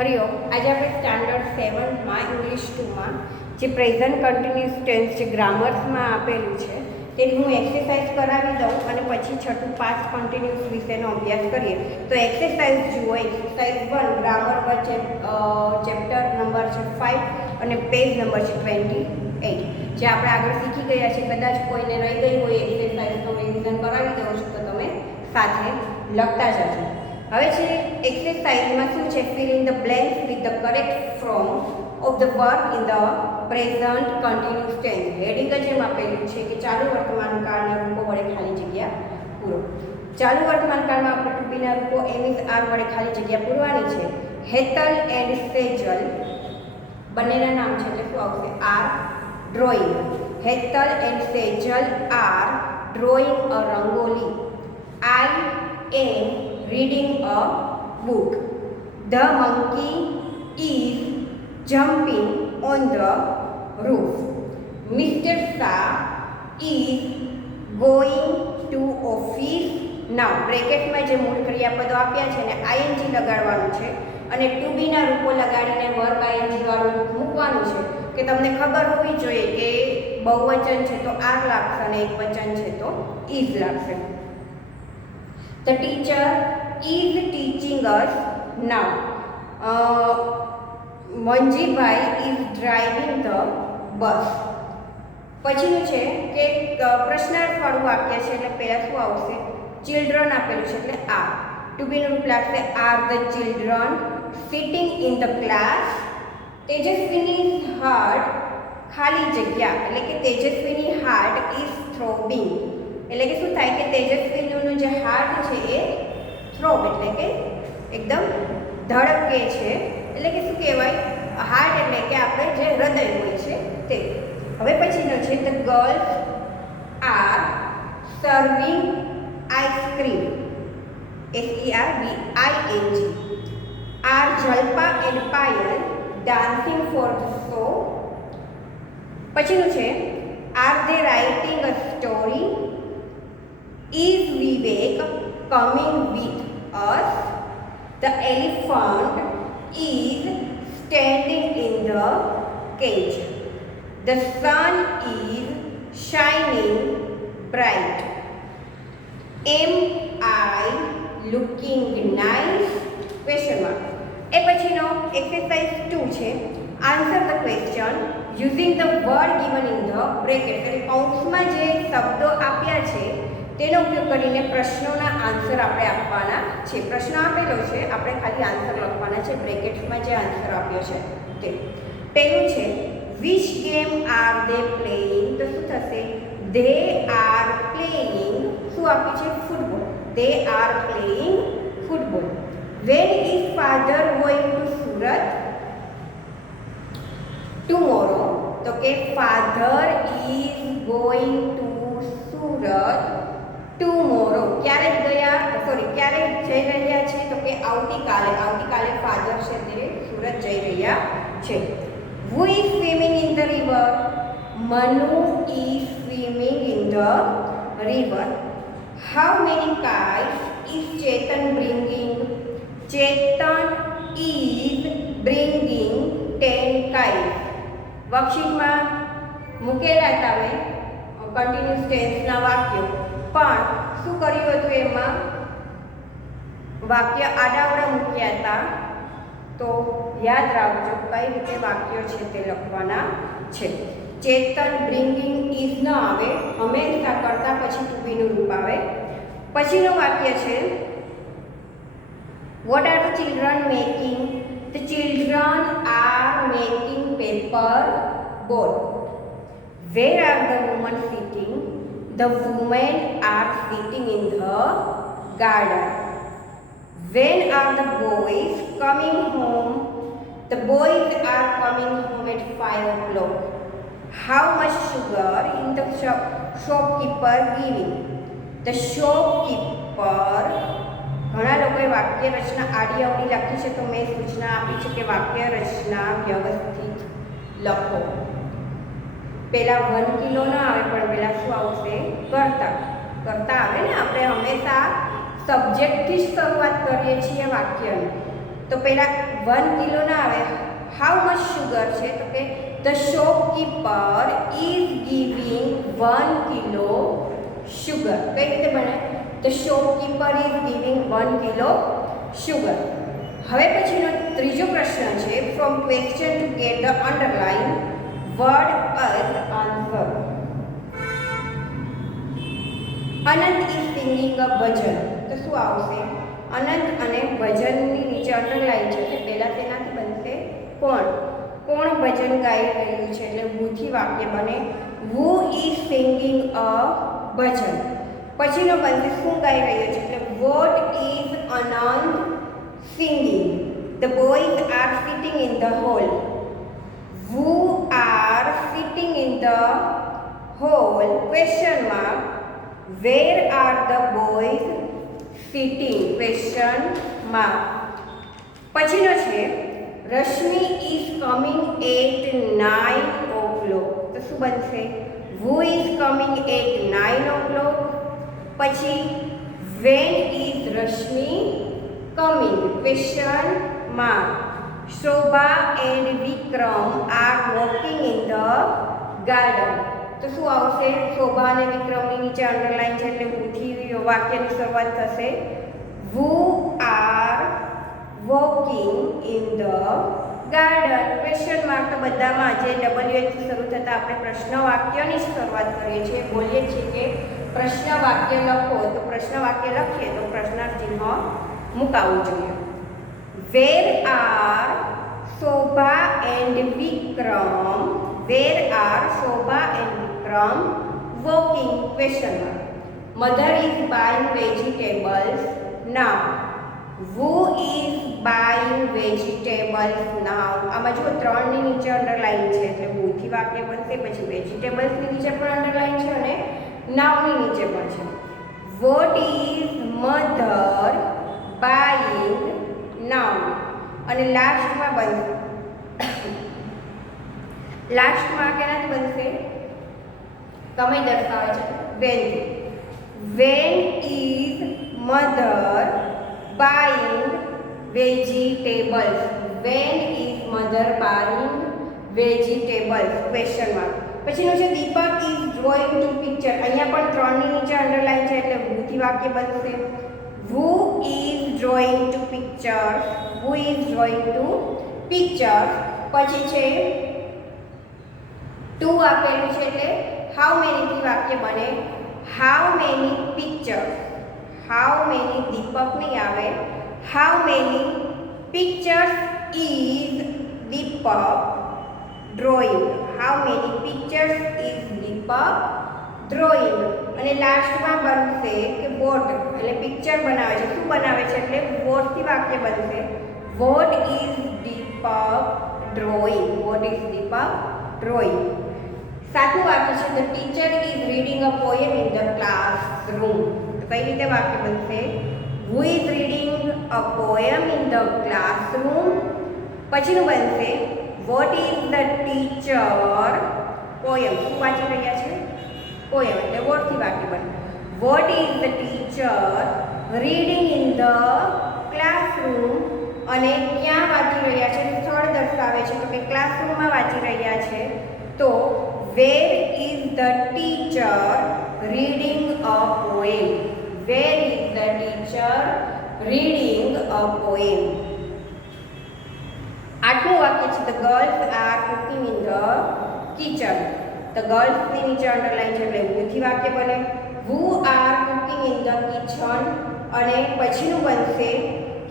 હરિઓમ. આજે આપણે standard 7માં English 2માં જે પ્રેઝન્ટ કન્ટિન્યુઅસ ટેન્સ જે ગ્રામર્સમાં આપેલું છે તેની હું એક્સરસાઇઝ કરાવી દઉં અને પછી છઠ્ઠું પાસ્ટ કન્ટિન્યુઅસ વિશેનો અભ્યાસ કરીએ. તો એક્સરસાઇઝ જુઓ. એક્સરસાઇઝ 1 ગ્રામર વચ્ચે ચેપ્ટર નંબર છે 5 અને પેજ નંબર છે 28 જે આપણે આગળ શીખી ગયા છે. કદાચ કોઈને રહી ગઈ હોય એક્સરસાઇઝ તો રિવિઝન કરાવી દઉં છું તો તમે સાથે લખતા જજો. હવે છે એક્સરસાઇઝમાં શું છે? Fill in the blanks with the correct form of the work in the present continuous tense. Heading જ એમ આપેલું છે કે ચાલુ વર્તમાન કાળના રૂપો વડે ખાલી જગ્યા પૂરો. ચાલુ વર્તમાન કાળમાં આપણે ટુ બીના રૂપો એમ ઇઝ આર વડે ખાલી જગ્યા પૂરવાની છે. હેતલ એન્ડ સેજલ બંનેના નામ છે એટલે શું આવશે? Are drawing. Hetal and Sejal are drawing a rangoli. I am reading a book. The monkey is jumping on the roof. Mr. Shah is going to office now. બ્રેકેટમાં જે મૂળ ક્રિયાપદો આપ્યા છે ને આઈએનજી લગાડવાનું છે અને ટુ બીના રૂપો લગાડીને વર્ક આઈએનજી વાળું મૂકવાનું છે કે તમને ખબર હોવી જોઈએ કે બહુવચન છે તો આર લાગશે અને એકવચન છે તો ઇઝ લાગશે. The teacher is teaching us now. Manjibai is driving the bus. પછીનું છે કે પ્રશ્નાર્થવાળું વાક્ય છે એટલે પહેલાં શું આવશે? ચિલ્ડ્રન આપેલું છે એટલે આર. ટુ બીનું રૂપ લાગશે are the children sitting in the class. Tejaswini heart ખાલી જગ્યા એટલે કે તેજસ્વીની હાર્ટ ઇઝ થ્રોબિંગ. એટલે કે શું થાય કે તેજસ્વીનું જે હાર્ટ છે એ થ્રોબ એટલે કે એકદમ ધડકે છે. એટલે કે શું કહેવાય? હાર્ટ એટલે કે આપણે જે હૃદય હોય છે તે. હવે પછીનો છે the girls are serving ice cream. SERVING. Are Jalpa and Payal dancing for the show. પછીનું છે are they writing a story. Is Vivek coming with us? The elephant is standing in the cage. The sun is shining bright. Am I looking nice? Question mark. એ પછીનો exercise 2 છે. Answer the question using the word given in the bracket. એટલે કૌંસમાં જે શબ્દો આપ્યા છે તેનો ઉપયોગ કરીને પ્રશ્નોના આન્સર આપણે આપવાના છે. પ્રશ્ન આપેલો છે, આપણે ખાલી આન્સર લખવાના છે. બ્રેકેટ્સમાં જે આન્સર આપ્યો છે તે. પહેલું છે which game R they playing. તો શું થશે? They are playing. શું આપ્યું છે? Football. They are playing football. When is father going to Surat? Tomorrow. તો કે father is going to Surat tomorrow. ક્યારે જઈ રહ્યા છે? તો કે આવતીકાલે. આવતીકાલે ફાધર છે તે સુરત જઈ રહ્યા છે. Who is swimming in the river? Manu is swimming in the river. How many kites is Chetan bringing? Chetan is bringing 10 kites. વર્કશીટમાં મૂકેલા હતા મેં કન્ટિન્યુઅસ ટેન્સના વાક્યો, પણ શું કર્યું હતું એમાં વાક્ય આડાવડા મૂક્યા હતા. તો યાદ રાખજો કઈ રીતે વાક્યો છે તે લખવાના છે. ચેતન બ્રિંગિંગ ઇઝ ન આવે, હંમેશા કરતા પછી ટુ બીનું રૂપ આવે. પછીનું વાક્ય છે what are the children making? The children are making paper boat. Where are the women sitting? The women are sitting in the garden. When are the boys coming home? The boys are coming home at 5 o'clock. How much sugar in the shopkeeper giving? The shopkeeper. ઘણા લોકોએ વાક્ય રચના આડી અવડી લખી છે તો મેં સૂચના આપી છે કે વાક્ય રચના વ્યવસ્થિત લખો. પહેલાં 1 કિલો ન આવે પણ પહેલાં શું આવશે? કરતા આવે ને. આપણે હંમેશા સબ્જેક્ટથી જ શરૂઆત કરીએ છીએ વાક્યની. તો પહેલાં 1 કિલો ના આવે, હાઉ મચ શુગર છે તો કે the shopkeeper is giving 1 kilo sugar. કઈ રીતે બને? The shopkeeper is giving 1 kilo sugar. હવે પછીનો ત્રીજો પ્રશ્ન છે, from question to get the underline word as answer. Anant is singing a bhajan. તો શું આવશે? અનંત અને ભજનની નીચે અંડરલાઇન છે એટલે પહેલાં તેનાથી બનશે કોણ. કોણ ભજન ગાઈ રહ્યું છે એટલે હુથી વાક્ય બને હુ ઇઝ સિંગિંગ અ ભજન. પછીનો બનશે શું ગાઈ રહ્યો છે એટલે what is Anant singing. The boys are sitting in the hall. who are sitting in the hall question mark. where are the boys sitting question mark. પછીનો છે Rashmi is coming at 9 o'clock. તો શું બનશે? who is coming at 9 o'clock. પછી when is Rashmi coming question mark. Shobha and Vikram are walking in the garden. તો શું આવશે? શોભા અને વિક્રમની નીચે અંડરલાઇન છે એટલે હુથી વાક્યની શરૂઆત થશે. who are walking in the garden question mark. તો બધામાં જે WH થી શરૂ થતા આપણે પ્રશ્ન વાક્યની જ શરૂઆત કરીએ છીએ. બોલીએ છીએ કે પ્રશ્ન વાક્ય લખો, તો પ્રશ્ન વાક્ય લખીએ તો પ્રશ્નાર્થ ચિહ્ન મુકાવવું જોઈએ. Where are Shobha and Vikram? Where are Shobha and Vikram walking question mark. Mother is buying vegetables now. Who is buying vegetables now? આમાં જો 3 ની નીચે અંડરલાઇન છે એટલે હુથી વાક્ય બનશે. પછી વેજીટેબલ્સ ની નીચે પણ અંડરલાઇન છે અને નાઉ ની નીચે પણ છે. What is mother buying now? અને લાસ્ટમાં બનશે લાસ્ટમાં કેનાથી બનશે? સમય દર્શાવે છે when. when is mother buying vegetables. when is mother buying vegetables question mark. પછીનું છે દીપક is drawing to picture. અહીંયા પણ 3 ની નીચે અંડરલાઇન છે એટલે હુથી વાક્ય બનશે who is drawing to pictures. who is drawing to pictures. પછી છે 2 આપેલું છે એટલે how many થી વાક્ય બને how many pictures. how many દીપક નહીં આવે. how many pictures is Deepak drawing. how many pictures is Deepak drawing. અને લાસ્ટમાં બનશે કે વોટ એટલે પિક્ચર બનાવે છે. શું બનાવે છે એટલે વોટથી વાક્ય બનશે what is Deepak drawing. What is Deepak drawing. 7મું વાક્ય છે the teacher is reading a poem in the classroom. તો કઈ રીતે વાક્ય બનશે who is reading a poem in the classroom. પછીનું બનશે what is the teacher poem. શું વાંચી રહ્યા છે? પોએમ એટલે વોટથી વાક્ય બને what is the teacher reading in the classroom. અને ક્યાં વાંચી રહ્યા છે? સ્થળ દર્શાવે છે તો કે ક્લાસરૂમમાં વાંચી રહ્યા છે. તો where is the teacher reading a poem. Where is the teacher reading a poem. 8મું વાક્ય છે the girls are cooking in the kitchen. The ગર્લ્સની નીચે અંડરલાઇન છે એટલે હુથી વાક્ય બને who are cooking in the kitchen. અને પછીનું બનશે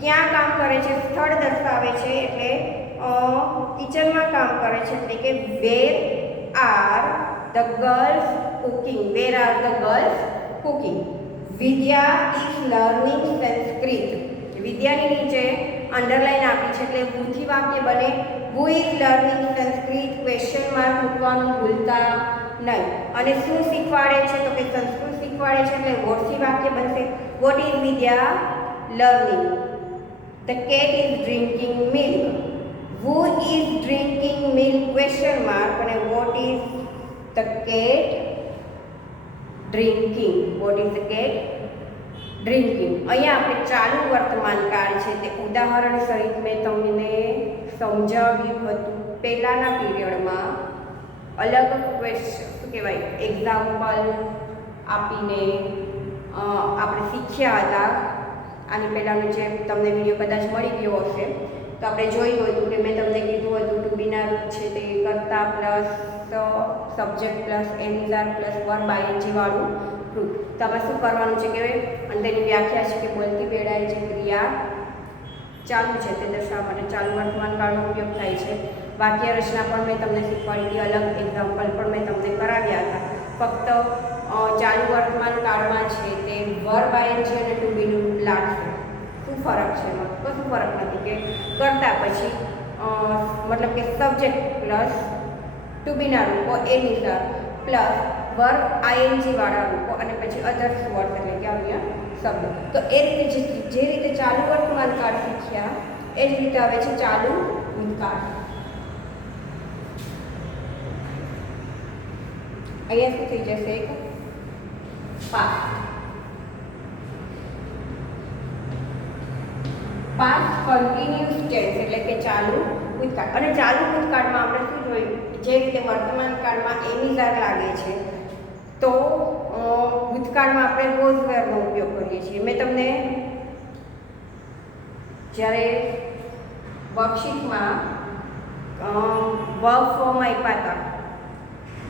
ક્યાં કામ કરે છે? સ્થળ દર્શાવે છે એટલે કિચનમાં કામ કરે છે એટલે કે where are the girls cooking. Where are the girls cooking. Vidya is learning Sanskrit. વિદ્યાની નીચે અંડરલાઇન આપી છે એટલે હુથી વાક્ય બને who is learning Sanskrit question mark મૂકવાનું ભૂલતા નહીં. અને શું શીખવાડે છે તો કે સંસ્કૃત શીખવાડે છે એટલે વોટથી વાક્ય બનશે what is Vidya learning. The cat is drinking milk. who is drinking milk question mark. અને what is the cat drinking. what is the cat drinking. અહીંયા આપણે ચાલુ વર્તમાન કાળ છે તે ઉદાહરણ સહિત મેં તમને સમજાવ્યું હતું પહેલાંના પીરિયડમાં. અલગ શું કહેવાય એક્ઝામ્પલ આપીને આપણે શીખ્યા હતા. આની પહેલાંનું જે તમને વિડીયો કદાચ મળી ગયો હશે તો આપણે જોયું હતું કે મેં તમને કીધું હતું ટુ બીના રૂપ છે તે કર્તા plus subject plus am is are plus verb ING વાળું રૂપ. તો આમાં શું કરવાનું છે કે અને તેની વ્યાખ્યા છે કે બોલતી વેળાએ જે ક્રિયા ચાલુ છે તે દર્શાવવા માટે ચાલુ વર્તમાન કાળનો ઉપયોગ થાય છે. વાક્ય રચના પણ મેં તમને શીખવાડી હતી, અલગ એક્ઝામ્પલ પણ મેં તમને કરાવ્યા હતા. ફક્ત ચાલુ વર્તમાન કાળમાં છે તે વર્બ આઈએનજી અને ટુ બીનું રૂપ લાગશે. શું ફરક છે એમાં? કશું ફરક નથી કે કરતા પછી મતલબ કે સબ્જેક્ટ પ્લસ ટુ બીના રૂપો એનિઝાર પ્લસ વર્બ આઈએનજી વાળા રૂપો અને પછી અધર્સ વર્ડ એટલે કે અન્ય શબ્દ. તો એ રીતે જે રીતે ચાલુ વર્તમાન કાળ શીખ્યા એ જ રીતે આવે છે ચાલુ ભૂતકાળ. અહીંયા શું થઈ જશે? એક પાસ્ટ કન્ટિન્યુઅસ ટેન્સ એટલે કે ચાલુ ભૂતકાળ. અને ચાલુ ભૂતકાળમાં આપણે શું જોયું? જે રીતે વર્તમાન કાળમાં એનિઝાર લાગે છે તો ભૂતકાળમાં આપણે વોઝ વેરનો ઉપયોગ કરીએ છીએ. મેં તમને જ્યારે વર્કશીટમાં વર્બ ફોર્મ આપ્યા હતા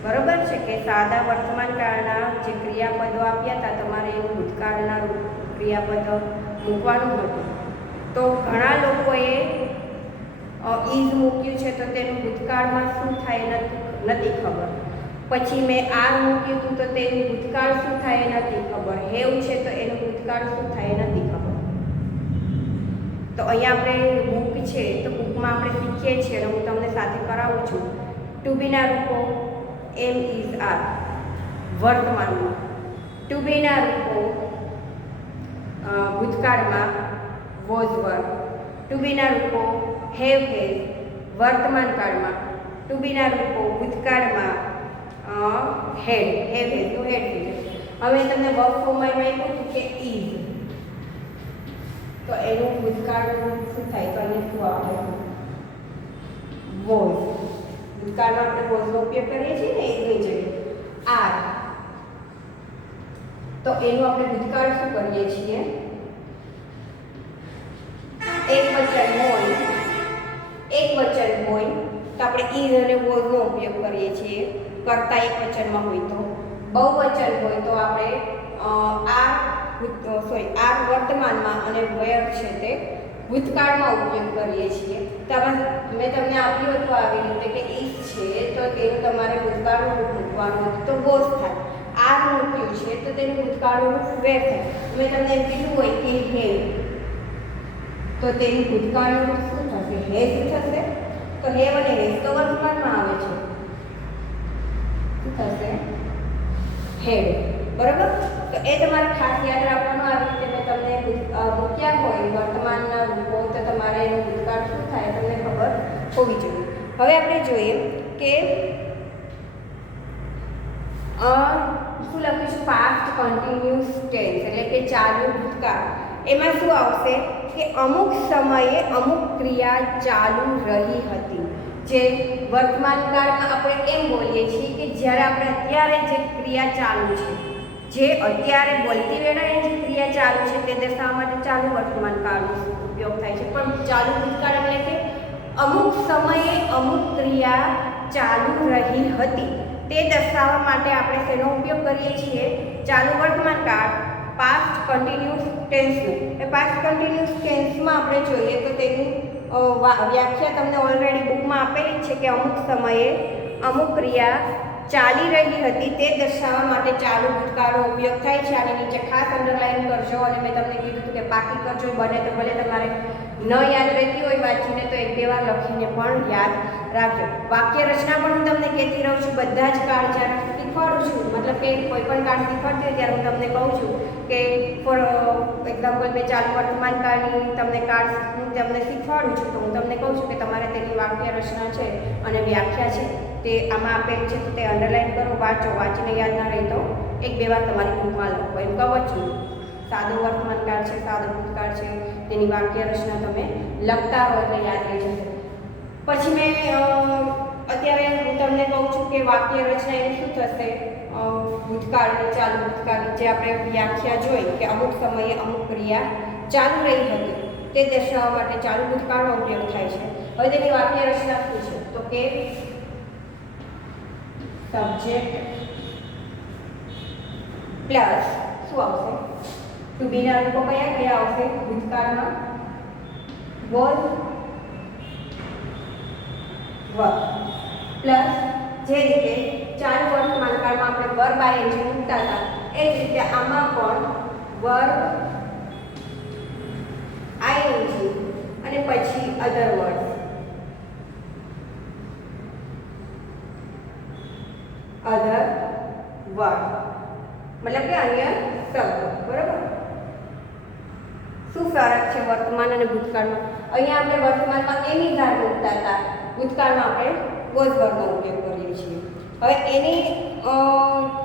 બરોબર છે કે સાદા વર્તમાન કાળના જે ક્રિયાપદો આપ્યા હતા તમારે એવું ભૂતકાળના ક્રિયાપદ મૂકવાનું હતું. તો ઘણા લોકોએ ઇઝ મૂક્યું છે તો તેનું ભૂતકાળમાં શું થાય નથી ખબર. પછી મેં આર મૂક્યું હતું તો તેનું ભૂતકાળ શું થાય નથી ખબર. હેવ છે તો એનું ભૂતકાળ શું થાય નથી ખબર. તો અહીંયા આપણે બુક છે તો બુકમાં આપણે શીખીએ છીએ અને હું તમને સાથે કરાવું છું. ટુ બીના રૂપો એમ ઇઝ આર વર્તમાનમાં, ટુ બીના રૂપો ભૂતકાળમાં વોઝ વર, ટુ બીના રૂપો હેવ હેઝ વર્તમાન કાળમાં, ટુ બીના રૂપો ભૂતકાળમાં હેડ હેવ હેઝ તો હેડ થઈ જશે. હવે તમને વર્ક ફોર્મમાં આપ્યું હતું કે ઇઝ તો એનું ભૂતકાળનું શું થાય? તો અહીંયા શું આવે? વોઝ. ભૂતકાળમાં આપણે વોઝનો ઉપયોગ કરીએ છીએ ને એની જગ્યાએ આર તો એનું આપણે ભૂતકાળ શું કરીએ છીએ? એક વચન હોય તો આપણે ઇઝ અને વોઝનો ઉપયોગ કરીએ છીએ. કરતા એક વચનમાં હોય તો, બહુવચન હોય તો આપણે આ વર્તમાનમાં અને વેર છે તે ભૂતકાળમાં ઉપયોગ કરીએ છીએ. તો મેં તમને આપ્યું હતું આવી રીતે કે ઇઝ છે તો તેનું તમારે ભૂતકાળનું રૂપ મૂકવાનું હતું તો વોઝ થાય. આર મૂક્યું છે તો તેનું ભૂતકાળનું રૂપ વેર થાય. મેં તમને એમ કીધું હોય કે હેવ તો તેનું ભૂતકાળનું રૂપ શું થશે? હેઝ થશે. તો હેવ અને હેઝ તો વર્તમાનમાં આવે છે. શું થશે? હેડ. બરાબર? તો એ તમારે ખાસ યાદ રાખવાનું. આવી રીતે મેં તમને મૂક્યા હોય વર્તમાનના રૂપો તો તમારે એનું ભૂતકાળ શું થાય તમને ખબર હોવી જોઈએ. હવે આપણે જોઈએ કે શું લખીશું? પાસ્ટ કન્ટિન્યુઅસ ટેન્સ એટલે કે ચાલુ ભૂતકાળ. એમાં શું આવશે કે અમુક સમયે અમુક ક્રિયા ચાલુ રહી હતી. જે વર્તમાન કાળમાં આપણે એમ બોલીએ છીએ કે જ્યારે આપણે અત્યારે જે ક્રિયા ચાલુ છે, જે અત્યારે બોલતી વેળાએ જે ક્રિયા ચાલુ છે તે દર્શાવવા માટે ચાલુ વર્તમાન કાળનો ઉપયોગ થાય છે. પણ ચાલુ ભૂતકાળ એટલે કે અમુક સમયે અમુક ક્રિયા ચાલુ રહી હતી તે દર્શાવવા માટે આપણે શેનો ઉપયોગ કરીએ છીએ? ચાલુ વર્તમાન કાળ પાસ્ટ કન્ટિન્યુઅસ ટેન્સનું. એ પાસ્ટ કન્ટિન્યુઅસ ટેન્સમાં આપણે જોઈએ તો તેની વ્યાખ્યા તમને ઓલરેડી બુકમાં આપેલી છે કે અમુક સમયે અમુક ક્રિયા ચાલી રહી હતી તે દર્શાવવા માટે ચાલુ ભૂતકાળનો ઉપયોગ થાય છે. આની નીચે ખાસ અંડરલાઈન કરજો અને મેં તમને કીધું હતું કે પાકી કરજો. બને તો ભલે તમારે ન યાદ રહેતી હોય વાંચીને તો એક બે વાર લખીને પણ યાદ રાખજો. વાક્ય રચના પણ હું તમને કહેતી રહું છું. બધા જ કાળ જ્યારે શીખવાડું છું મતલબ કે કોઈ પણ કાળ શીખવાડતી હોય ત્યારે હું તમને કહું છું કે ફોર એક્ઝામ્પલ મેં ચાલુ વર્તમાન કાળની તમને કાળ હું તમને શીખવાડું છું તો હું તમને કહું છું કે તમારે તેની વાક્ય રચના છે અને વ્યાખ્યા છે તે આમાં આપેલ છે તો તે અંડરલાઈન કરો, વાંચો. વાંચીને યાદ ના રહે તો એક બે વાર તમારી બુકમાં લખો એમ કહું છું. સાદો વર્તમાનકાળ છે, સાદો ભૂતકાળ છે, તેની વાક્ય રચના તમે લખતા હો એટલે યાદ રહી જશે. પછી મેં અત્યારે હું તમને કહું છું કે વાક્ય રચના એની શું થશે, ભૂતકાળની, ચાલુ ભૂતકાળની જે આપણે વ્યાખ્યા જોઈ કે અમુક સમયે અમુક ક્રિયા ચાલુ રહી હતી તે દર્શાવવા માટે ચાલુ ભૂતકાળનો ઉપયોગ થાય છે. હવે તેની વાક્ય રચના શું છે તો કે સબ્જેક્ટ પ્લસ શું આવશે, ટુ બીના રૂપો કયા કયા આવશે ભૂતકાળમાં, વોઝ, વર, પ્લસ જે રીતે ચાલુ વર્તમાનકાળમાં આપણે વર્બ આઈએનજી મૂકતા હતા એ જ રીતે આમાં પણ વર્બ આઈએનજી અને પછી અધર વર્ડ, અધર વર્ડ મતલબ કે અન્ય શબ્દો. બરાબર, શું ફરક છે વર્તમાન અને ભૂતકાળમાં? અહીંયા આપણે વર્તમાનમાં એની ધાર મૂકતા હતા, ભૂતકાળમાં આપણે વોઝ વર્બનો ઉપયોગ કરીએ છીએ. હવે એની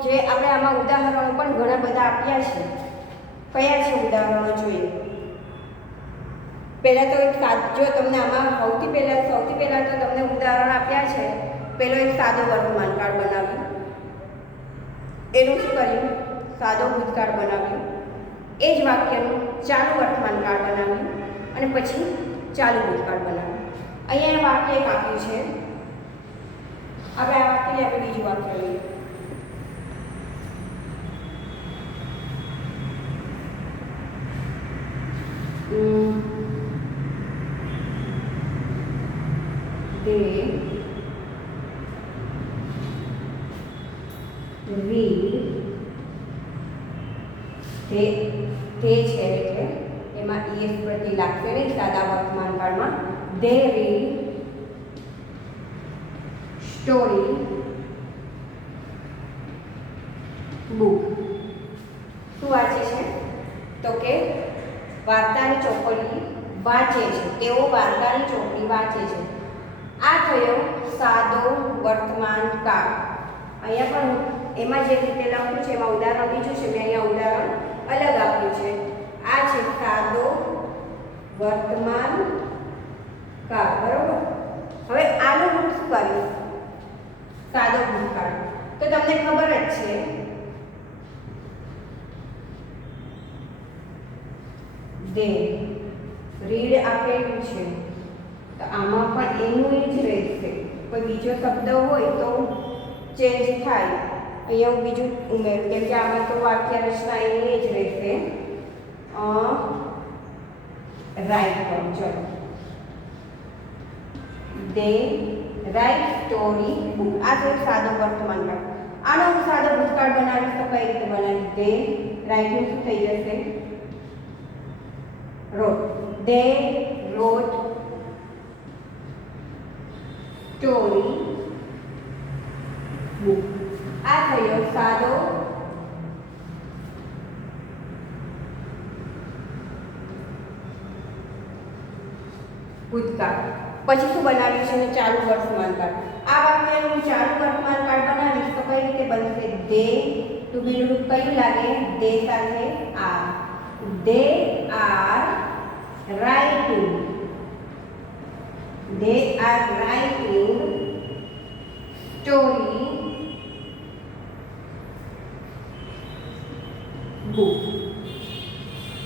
જે આપણે આમાં ઉદાહરણો પણ ઘણા બધા આપ્યા છે. કયા છે ઉદાહરણો જોઈએ. પહેલાં તો એક જો તમને આમાં સૌથી પહેલાં તો તમને ઉદાહરણ આપ્યા છે. પહેલો એક સાદો વર્તમાનકાળ બનાવ્યું, એનું શું કર્યું, સાદો ભૂતકાળ બનાવ્યું. એ જ વાક્યનું ચાલુ વર્તમાનકાળ બનાવ્યું અને પછી ચાલુ ભૂતકાળ બનાવ્યું. અહીંયા વાક્ય એક આપ્યું છે, આપણે આ વાક્યને આપણે બીજું વાક્ય લઈએ. They read, તે છે એટલે એમાં es પ્રતિ લાગશે નહીં સાદા વર્તમાનકાળમાં. They read story book. શું વાંચે છે તો કે વાર્તાની ચોપડી વાંચે છે, તેઓ વાર્તાની ચોપડી વાંચે છે. આ થયો સાદો વર્તમાનકાળ. અહીંયા પણ એમાં જે રીતે લખ્યું છે એમાં ઉદાહરણ બીજું છે, મેં અહીંયા ઉદાહરણ અલગ આપ્યું છે. આ છે સાદો વર્તમાનકાળ. બરોબર, હવે આનું હું શું કરીશ, સાદો ભૂતકાળ. તો તમને ખબર જ છે દે રીડ આપેલું છે તો આમાં પણ એનું એ જ રહેશે. કોઈ બીજો શબ્દ હોય તો ચેન્જ થાય. અહીંયા હું બીજું ઉમેરું કેમ કે આમાં તો વાક્ય રચના એની એ જ રહેશે. રાઈટ કરું, ચલો. દે રાઈટ સ્ટોરી બુક. આ તો સાદો વર્તમાનકાળ. આનો હું સાદો ભૂતકાળ બનાવીશ તો કઈ રીતે બનાવીશ, દે રાઈટનું શું થઈ જશે, wrote. They wrote story book. આ થયો સાદો ભૂતકાળ. પછી શું બનાવ્યું છે ચાલુ વર્તમાનકાળ. આ વાક્યનું હું ચાલુ વર્તમાનકાળ બનાવીશ તો કઈ રીતે બનશે, દે ટુ બી નું રૂપ કયું લાગે, દે સાથે R. They are writing. They are writing story book.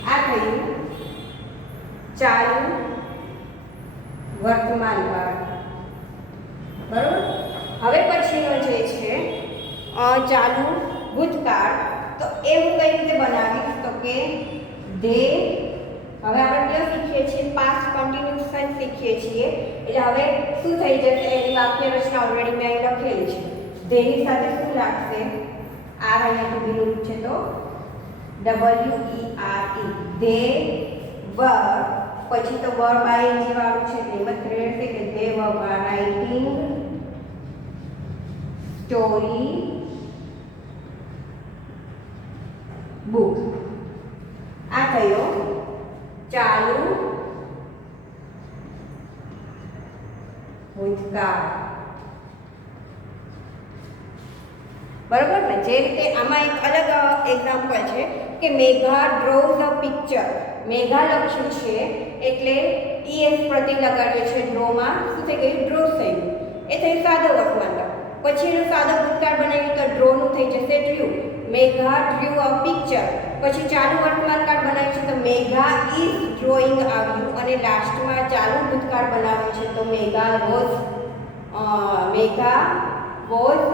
આ થયું ચાલુ વર્તમાનકાળ. બરોબર, હવે પછીનો જે છે ચાલુ ભૂતકાળ. તો એ હું કઈ રીતે બનાવીશ તો કે દે, હવે આપણે કયો શીખીએ છીએ, પાસ્ટ કન્ટિન્યુઅસ ટેન્સ શીખીએ છીએ. એટલે હવે શું થઈ જશે, એની વાક્ય રચના ઓલરેડી મેં અહીં લખેલી છે. દેની સાથે શું લાગશે, આર અહીંયા ટુ બીનું રૂપ છે તો WERE. દે વર, પછી તો વર્બ આઈએનજી વાળું છે એટલે એમ જ રહેશે કે દે વર રાઇટિંગ સ્ટોરી બુક. આ થયો ચાલુ ભૂતકાળ. બરોબર ને, જે રીતે આમાં એક અલગ એક્ઝામ્પલ છે કે મેઘા ડ્રોઝ અ પિક્ચર. મેઘા લખ્યું છે એટલે ES પ્રત્યય લગાડ્યો છે ડ્રોમાં. શું થઈ ગયું? ડ્રો થઈ ગયું. એ થયું સાદો વર્તમાનકાળ. પછી એનો સાદો ભૂતકાળ બનાવ્યું તો ડ્રોનું થઈ જશે ડ્ર્યુ. મેઘા ડ્ર્યુ અ પિક્ચર. પછી ચાલુ વર્તમાનકાળ બનાવ્યું છે તો મેઘા ઇઝ ડ્રોઈંગ આવ્યું. અને લાસ્ટમાં ચાલુ ભૂતકાળ બનાવ્યું છે તો મેઘા વોઝ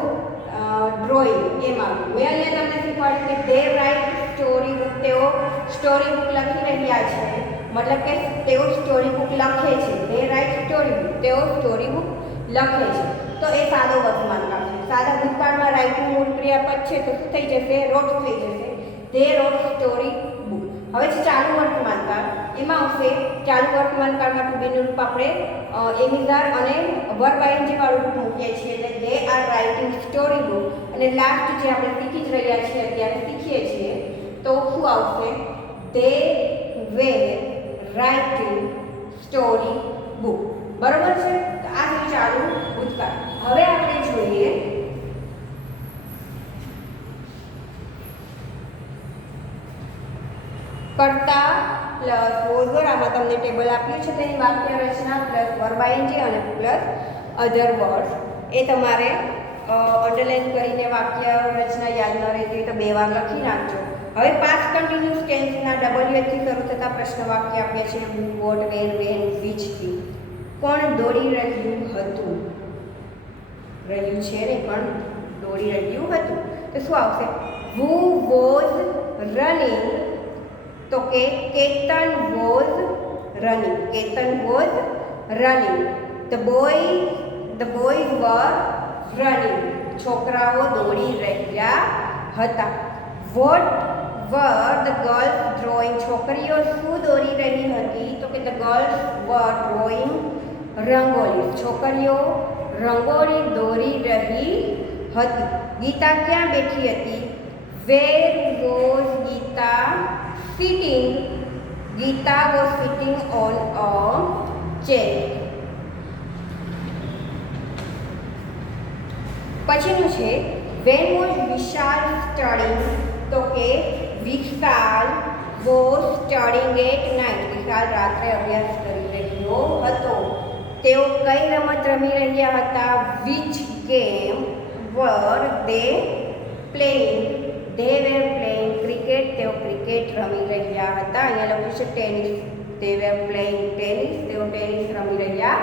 ડ્રોઈંગ એમ આવ્યું. મેં અહીંયા તમને શીખવાડ્યું કે દે રાઇટ સ્ટોરી બુક. તેઓ સ્ટોરી બુક લખી રહ્યા છે, મતલબ કે તેઓ સ્ટોરી બુક લખે છે. દે રાઇટ સ્ટોરી બુક. તેઓ સ્ટોરી બુક લખે છે. તો એ સાદો વર્તમાનકાળ છે. સાદા ભૂતકાળમાં રાઇટનું મૂળ ક્રિયાપદ છે તો શું થઈ જશે? રોટ થઈ જશે. દે રોટ સ્ટોરી બુક. હવે છે ચાલુ વર્તમાનકાળ. એમાં આવશે ચાલુ વર્તમાનકાળમાં ટુ બીનું રૂપ આપણે એમિઝાર અને વર્બ આઈએનજી વાળું રૂપ મૂકીએ છીએ એટલે they are writing story book. અને લાસ્ટ જે આપણે શીખી જ રહ્યા છીએ અત્યારે શીખીએ છીએ તો શું આવશે? દે વેર રાઇટિંગ સ્ટોરી બુક. બરોબર છે? તો આ છે ચાલુ ભૂતકાળ. હવે આપણે જોઈએ કર્તા પ્લસ વોઝર. આમાં તમને ટેબલ આપ્યું છે તેની વાક્ય રચના પ્લસ વર્બ આઈએનજી અને પ્લસ અધર વર્ડ. એ તમારે અંડરલાઈન કરીને વાક્ય રચના યાદ ન રહેતી તો 2 વાર લખી નાખજો. હવે પાસ્ટ કન્ટિન્યુઅસ ટેન્સના WH થી શરૂ થતા પ્રશ્ન વાક્ય આપ્યા છે. હુ, વોટ, વેર, વેન, વિચ થી. કોણ દોડી રહ્યું હતું? રહ્યું છે ને પણ દોડી રહ્યું હતું તો શું આવશે? Who was running. તો કે Ketan was running. Ketan was running. The boys were running. છોકરાઓ દોડી રહ્યા હતા. What were the girls drawing. છોકરીઓ શું દોરી રહી હતી? તો કે the girls were drawing rangoli. છોકરીઓ રંગોળી દોરી રહી હતી. ગીતા ક્યાં બેઠી હતી? Where was Geeta sitting? Geeta was sitting on a chair. પછીનું છે વેન વોઝ વિશાલ સ્ટડીંગ? તો કે Vishal was studying at night. Vishal રાત્રે અભ્યાસ કરી રહ્યો હતો. તેઓ કઈ રમત રમી રહ્યા હતા? Which game were they playing? They were playing cricket. તેઓ ક્રિકેટ રમી રહ્યા હતા. અહીંયા લખ્યું છે tennis. They were playing tennis. તેઓ ટેનિસ રમી રહ્યા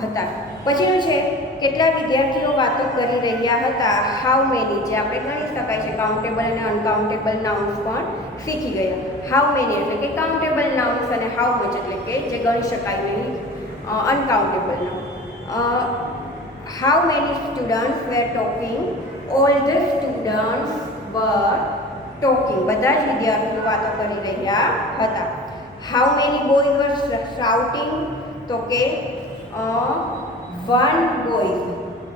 હતા. પછીનું છે કેટલા વિદ્યાર્થીઓ વાતો કરી રહ્યા હતા? How many. જે આપણે ગણી શકાય છે કાઉન્ટેબલ અને અનકાઉન્ટેબલ નાઉન્સ પણ શીખી ગયા. હાઉ મેની એટલે કે કાઉન્ટેબલ નાઉન્સ અને હાઉ મચ એટલે કે જે ગણી શકાય નહીં uncountable noun. How many students were talking? All the students were talking. બધા જ વિદ્યાર્થીઓ વાતો કરી રહ્યા હતા. How many boys were shouting? તો કે 1 બોયઝ.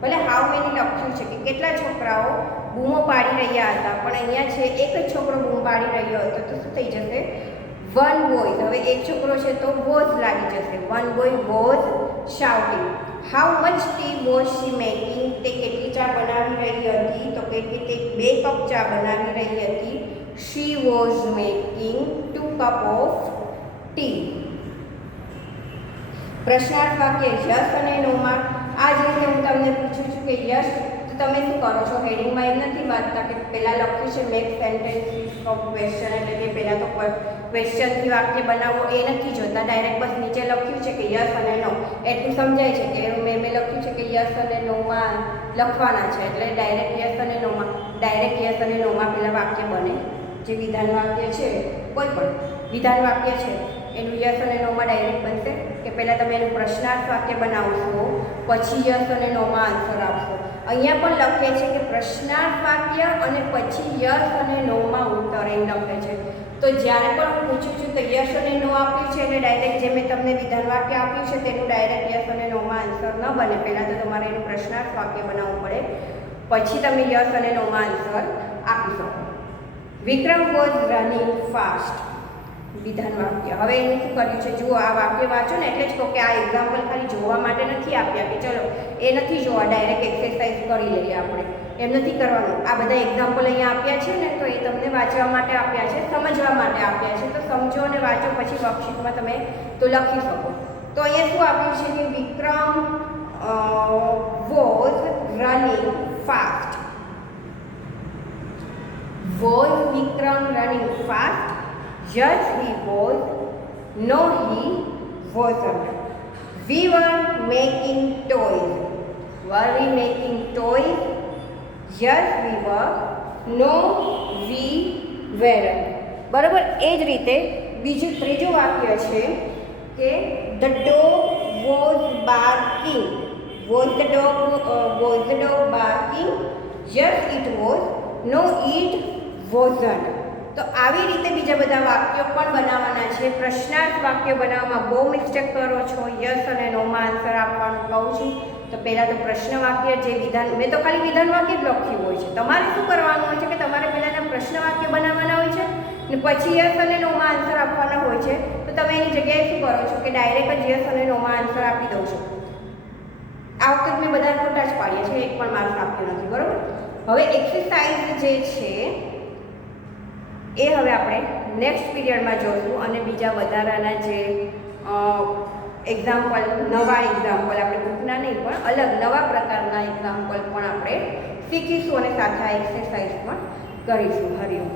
ભલે હાઉ મેની લખ્યું છે કે કેટલા છોકરાઓ બૂમો પાડી રહ્યા હતા પણ અહીંયા છે એક જ છોકરો બૂમ પાડી રહ્યો હતો તો શું થઈ જશે? 1 બોયઝ. હવે એક છોકરો છે તો વોઝ લાગી જશે. 1 boy was shouting. How much tea was she making? તે કેટલી ચા બનાવી રહી હતી? તો કે તે 2 કપ ચા બનાવી રહી હતી. She was making 2 cup of tea. પ્રશ્નાર્થ વાક્ય યસ અને નોમાં. આ જ રીતે હું તમને પૂછું છું કે યસ તો તમે શું કરો છો? હેડિંગમાં એમ નથી વાંચતા કે પહેલાં લખ્યું છે મેક સેન્ટેન્સીસ ઓફ ક્વેશ્ચન એટલે કે પહેલાં તો ક્વેશ્ચનથી વાક્ય બનાવો એ નથી જોતા. ડાયરેક્ટ બસ નીચે લખ્યું છે કે યસ અને નો એટલું સમજાય છે કે મેં લખ્યું છે કે યસ અને નોમાં લખવાના છે એટલે ડાયરેક્ટ યસ અને નોમાં પહેલાં વાક્ય બને. જે વિધાન વાક્ય છે કોઈ પણ વિધાન વાક્ય છે એનું યસ અને નોમાં ડાયરેક્ટ બનશે કે પહેલાં તમે એનું પ્રશ્નાર્થ વાક્ય બનાવશો પછી યસ અને નોમાં આન્સર આપશો. અહીંયા પણ લખે છે કે પ્રશ્નાર્થ વાક્ય અને પછી યસ અને નોમાં ઉત્તર એમ લખે છે. તો જ્યારે પણ હું પૂછું છું તો યસ અને નો આપ્યું છે એટલે ડાયરેક્ટ જે મેં તમને વિધાન વાક્ય આપ્યું છે તેનું ડાયરેક્ટ યસ અને નોમાં આન્સર ન બને. પહેલાં તો તમારે એનું પ્રશ્નાર્થ વાક્ય બનાવવું પડે પછી તમે યસ અને નોમાં આન્સર આપી શકો. વિક્રમ વોઝ રનિંગ ફાસ્ટ. વિધાન વાક્ય. હવે એને શું કર્યું છે, જુઓ આ વાક્ય વાંચો ને એટલે જ કહો કે આ એક્ઝામ્પલ ખાલી જોવા માટે નથી આપ્યા કે ચલો એ નથી જોવા, ડાયરેક્ટ એક્સરસાઇઝ કરી લઈએ આપણે, એમ નથી કરવાનું. આ બધા એક્ઝામ્પલ અહીંયા આપ્યા છે ને, તો એ તમને વાંચવા માટે આપ્યા છે, સમજવા માટે આપ્યા છે. તો સમજો અને વાંચો, પછી વર્કશીટમાં તમે તો લખી શકો. તો અહીંયા શું આપ્યું છે કે Vikram was running fast. Was Vikram running fast? Yes, he was. No, he wasn't. We were making toys. Were we making toys? Yes, we were. No, we weren't. બરાબર. એ જ રીતે ત્રીજું વાક્ય છે કે the dog was barking. Was the dog barking? Yes, it was. No, it wasn't. તો આવી રીતે બીજા બધા વાક્યો પણ બનાવવાના છે. પ્રશ્નાર્થ વાક્ય બનાવવામાં બહુ મિસ્ટેક કરો છો. યસ અને નોમાં આન્સર આપવાનું કહું છું. તો પહેલાં તો પ્રશ્ન વાક્ય જે વિધાન, મેં તો ખાલી વિધાન વાક્ય જ લખ્યું હોય છે. તમારે શું કરવાનું હોય છે કે તમારે પહેલાંના પ્રશ્ન વાક્ય બનાવવાના હોય છે અને પછી યસ અને નોમાં આન્સર આપવાના હોય છે. તો તમે એની જગ્યાએ શું કરો છો કે ડાયરેક્ટ જ યસ અને નોમાં આન્સર આપી દઉં છો. આ વખતે મેં બધા ખોટા જ પાડ્યા છે, એક પણ માર્ક્સ આપ્યો નથી. બરાબર. હવે એક્સરસાઇઝ જે છે એ હવે આપણે નેક્સ્ટ પીરિયડમાં જોઈશું અને બીજા વધારાના જે એક્ઝામ્પલ, નવા એક્ઝામ્પલ, આપણે બુકના નહીં પણ અલગ નવા પ્રકારના એક્ઝામ્પલ પણ આપણે શીખીશું અને સાથે આ એક્સરસાઇઝ પણ કરીશું. હરિઓમ.